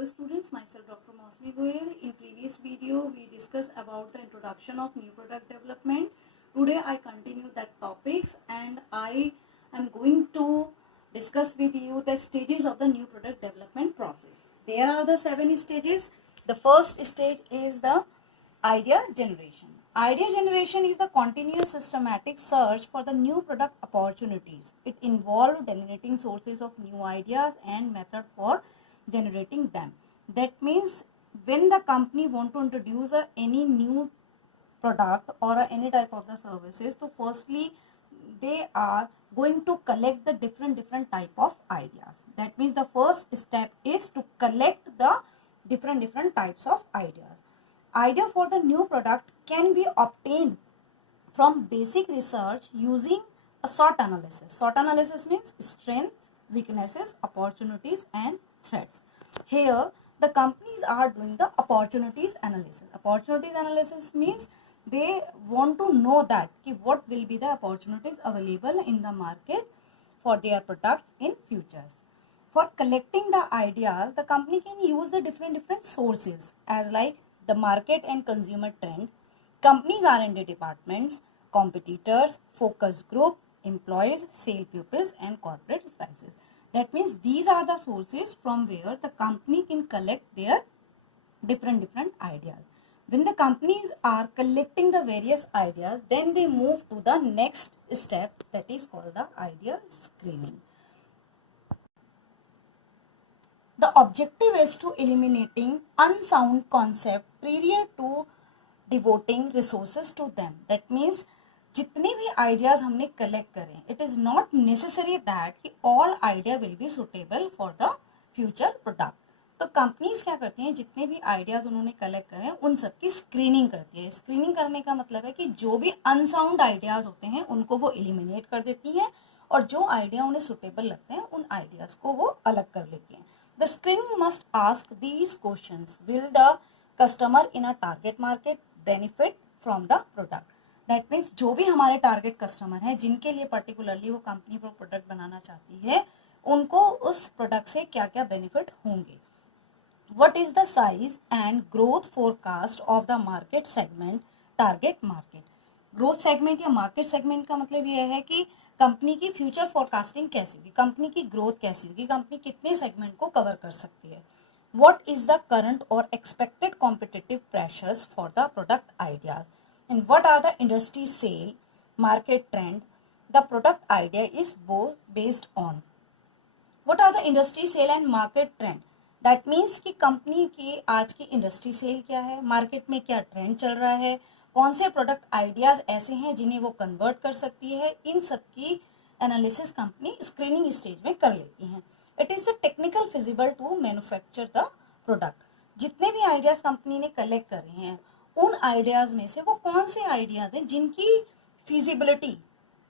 Hello students, myself Dr. Mosmi Goyal. In previous video, we discussed about the introduction of new product development. Today I continue that topics and I am going to discuss with you the stages of the new product development process. There are the 7 stages. The first stage is the idea generation. Idea generation is the continuous systematic search for the new product opportunities. It involves delineating sources of new ideas and method for generating them. That means when the company want to introduce any new product or any type of the services, so firstly they are going to collect the different type of ideas. That means the first step is to collect the different types of ideas. Idea for the new product can be obtained from basic research using a SWOT analysis. SWOT analysis means strength, weaknesses, opportunities and threats. Here the companies are doing the opportunities analysis. Opportunities analysis means they want to know that what will be the opportunities available in the market for their products in futures. For collecting the ideas, the company can use the different sources as like the market and consumer trend, companies R&D departments, competitors, focus group, employees, sale pupils and corporate spices. That means these are the sources from where the company can collect their different ideas. When the companies are collecting the various ideas, then they move to the next step, that is called the idea screening. The objective is to eliminating unsound concept prior to devoting resources to them. That means जितने भी आइडियाज हमने collect करें, it is not necessary that कि all idea will be suitable for the future product. तो companies क्या करती हैं, जितने भी आइडियाज उन्होंने कलेक्ट करें उन सब की स्क्रीनिंग करती है. स्क्रीनिंग करने का मतलब है कि जो भी अनसाउंड आइडियाज होते हैं उनको वो एलिमिनेट कर देती हैं और जो आइडिया उन्हें सुटेबल लगते हैं उन आइडियाज को वो अलग कर लेती हैं. The screening must ask these questions. Will the customer in a target market benefit from the product. That means जो भी हमारे टारगेट कस्टमर हैं जिनके लिए पर्टिकुलरली वो कंपनी प्रोडक्ट बनाना चाहती है, उनको उस प्रोडक्ट से क्या क्या बेनिफिट होंगे. What is the size and growth forecast of the market segment target market. Growth segment या मार्केट सेगमेंट का मतलब यह है कि कंपनी की फ्यूचर फोरकास्टिंग कैसी होगी, कंपनी की ग्रोथ कैसी होगी, कंपनी कितने सेगमेंट को कवर कर सकती है. व्हाट इज द करंट और expected competitive pressures for the product ideas. And what are the industry sale, market trend, the product idea is both based on. What are the industry sale and market trend? That means कि कंपनी की आज की industry cell क्या है, मार्केट में क्या ट्रेंड चल रहा है, कौन से प्रोडक्ट आइडियाज ऐसे हैं जिन्हें वो कन्वर्ट कर सकती है. इन सब की एनालिसिस कंपनी स्क्रीनिंग स्टेज में कर लेती हैं. It is the technical feasible to manufacture the product. जितने भी आइडियाज कंपनी ने कलेक्ट करे हैं उन आइडियाज में से वो कौन से आइडियाज हैं जिनकी feasibility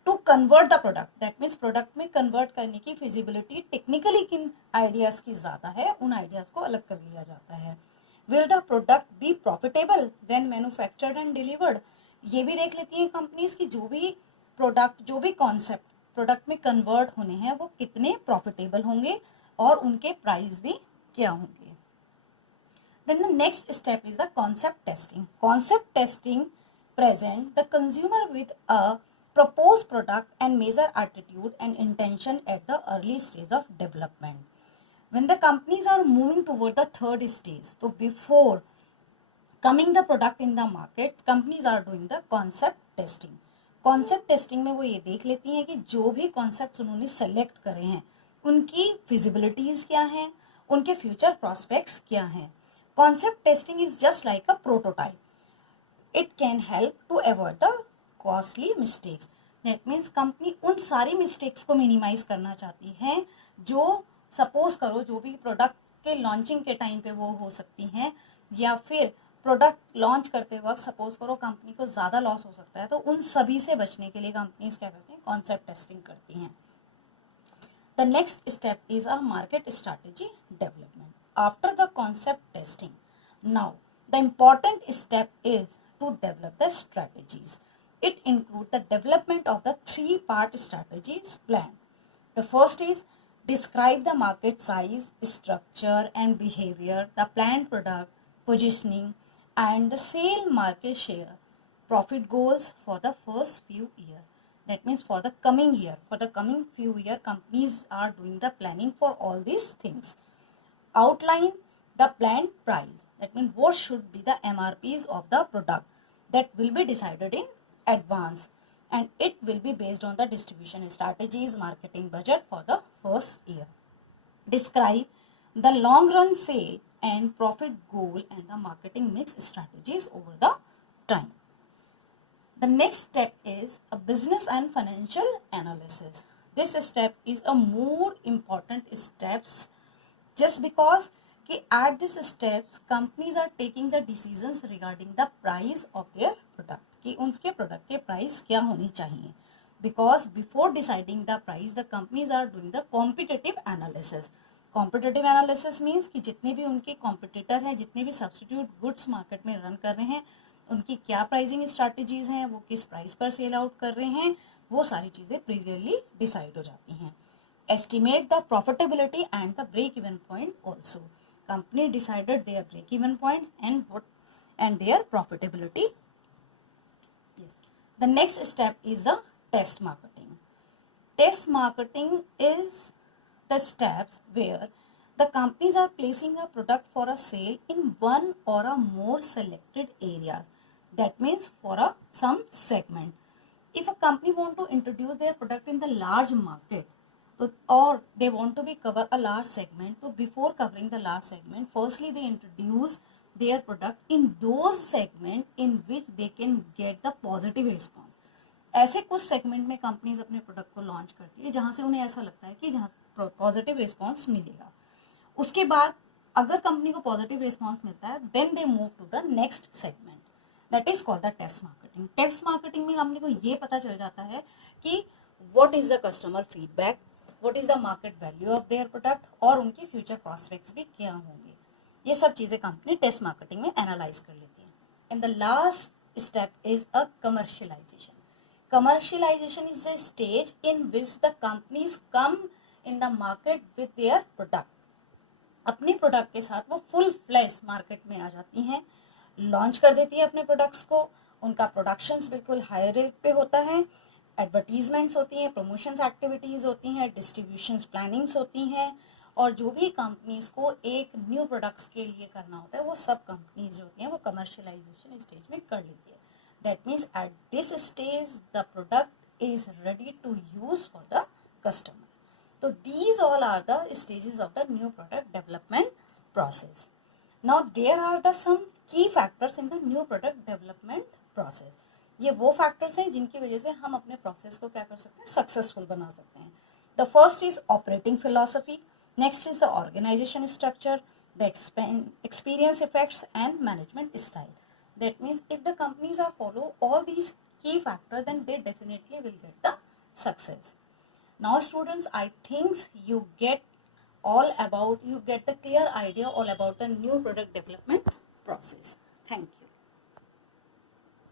to convert the product, that means product में कन्वर्ट करने की फिजिबिलिटी टेक्निकली किन आइडियाज की ज़्यादा है, उन आइडियाज को अलग कर लिया जाता है. Will the product be profitable when manufactured and delivered. ये भी देख लेती हैं कंपनीज की जो भी प्रोडक्ट, जो भी कॉन्सेप्ट प्रोडक्ट में कन्वर्ट होने हैं वो कितने प्रॉफिटेबल होंगे और उनके प्राइस भी क्या होंगे. Then the next step is the concept testing. Concept testing present the consumer with a proposed product and measure attitude and intention at the early stage of development. When the companies are moving toward the third stage, so before coming the product in the market, companies are doing the concept testing. Concept testing में वो ये देख लेती हैं कि जो भी concepts उन्होंने select करे हैं उनकी feasibilities क्या हैं, उनके future prospects क्या हैं. Concept testing is just like a prototype. It can help to avoid the costly mistakes. That means company उन सारी मिस्टेक्स को मिनिमाइज करना चाहती है जो सपोज करो जो भी प्रोडक्ट के लॉन्चिंग के टाइम पे वो हो सकती हैं, या फिर प्रोडक्ट लॉन्च करते वक्त सपोज करो कंपनी को ज़्यादा लॉस हो सकता है, तो उन सभी से बचने के लिए कंपनीज क्या करती हैं, कॉन्सेप्ट टेस्टिंग करती हैं. The next step is a market strategy development. After the concept testing, now the important step is to develop the strategies. It includes the development of the 3-part strategies plan. The first is Describe the market size, structure and behavior, the planned product, positioning and the sale market share, profit goals for the first few years. That means for the coming year, for the coming few years, companies are doing the planning for all these things. Outline the planned price. That means what should be the MRPs of the product, that will be decided in advance, and it will be based on the distribution strategies, marketing budget for the first year. Describe the long run sale and profit goal and the marketing mix strategies over the time. The next step is a business and financial analysis. This step is a more important steps just because कि at this steps companies are taking the decisions regarding the price of their product, कि उनके प्रोडक्ट के प्राइस क्या होनी चाहिए. Because before deciding the price, the companies are doing the competitive analysis. Competitive analysis means कि जितने भी उनके competitor हैं, जितने भी substitute goods market में run कर रहे हैं, उनकी क्या प्राइसिंग स्ट्रैटेजीज हैं, वो किस प्राइस पर सेल आउट कर रहे हैं, वो सारी चीज़ें प्रीवियसली डिसाइड हो जाती हैं. Estimate the profitability and the break even point also. Company decided their break even point and their profitability. The next step is the test marketing. Test marketing is the steps where the companies are placing a product for a sale in one or a more selected areas. That means for some segment. If a company want to introduce their product in the large market, or they want to cover a large segment, so before covering the large segment, firstly they introduce their product in those segment in which they can get the positive response. ऐसे कुछ सेगमेंट में कंपनीज अपने प्रोडक्ट को लॉन्च करती है जहाँ से उन्हें ऐसा लगता है कि जहाँ पॉजिटिव रिस्पॉन्स मिलेगा. उसके बाद अगर कंपनी को पॉजिटिव रिस्पॉन्स मिलता है, then they move to the next segment, that is called the test marketing. Test marketing में कंपनी को ये पता चल जाता है कि what is the customer feedback, what is the market value of their product, और उनकी फ्यूचर प्रॉस्पेक्ट्स भी क्या होंगे. ये सब चीज़ें कंपनी टेस्ट मार्केटिंग में एनालाइज कर लेती है. And the last step is a commercialisation. Commercialisation is the stage in which the companies come in the market with their product. अपने प्रोडक्ट के साथ वो फुल फ्लैश मार्केट में आ जाती हैं, लॉन्च कर देती है अपने प्रोडक्ट्स को. उनका प्रोडक्शंस बिल्कुल हाई रेट पे होता है, एडवर्टीजमेंट्स होती हैं, प्रमोशंस एक्टिविटीज़ होती हैं, डिस्ट्रीब्यूशंस प्लानिंग्स होती हैं, और जो भी कंपनीज को एक न्यू प्रोडक्ट्स के लिए करना होता है वो सब कंपनीज जो होती हैं वो कमर्शियलाइजेशन स्टेज में कर लेती है. That means at this stage the product is ready to use for the customer. So these all are the stages of the new product development process. Now there are the some key factors in the new product development process. ये वो factors हैं जिनकी वजह से हम अपने process को क्या कर सकते हैं, सक्सेसफुल बना सकते हैं. The first is operating philosophy. Next is the organization structure, the experience effects and management style. That means if the companies are follow all these key factors, then they definitely will get the success. Now students, I think you get the clear idea all about the new product development process. Thank you.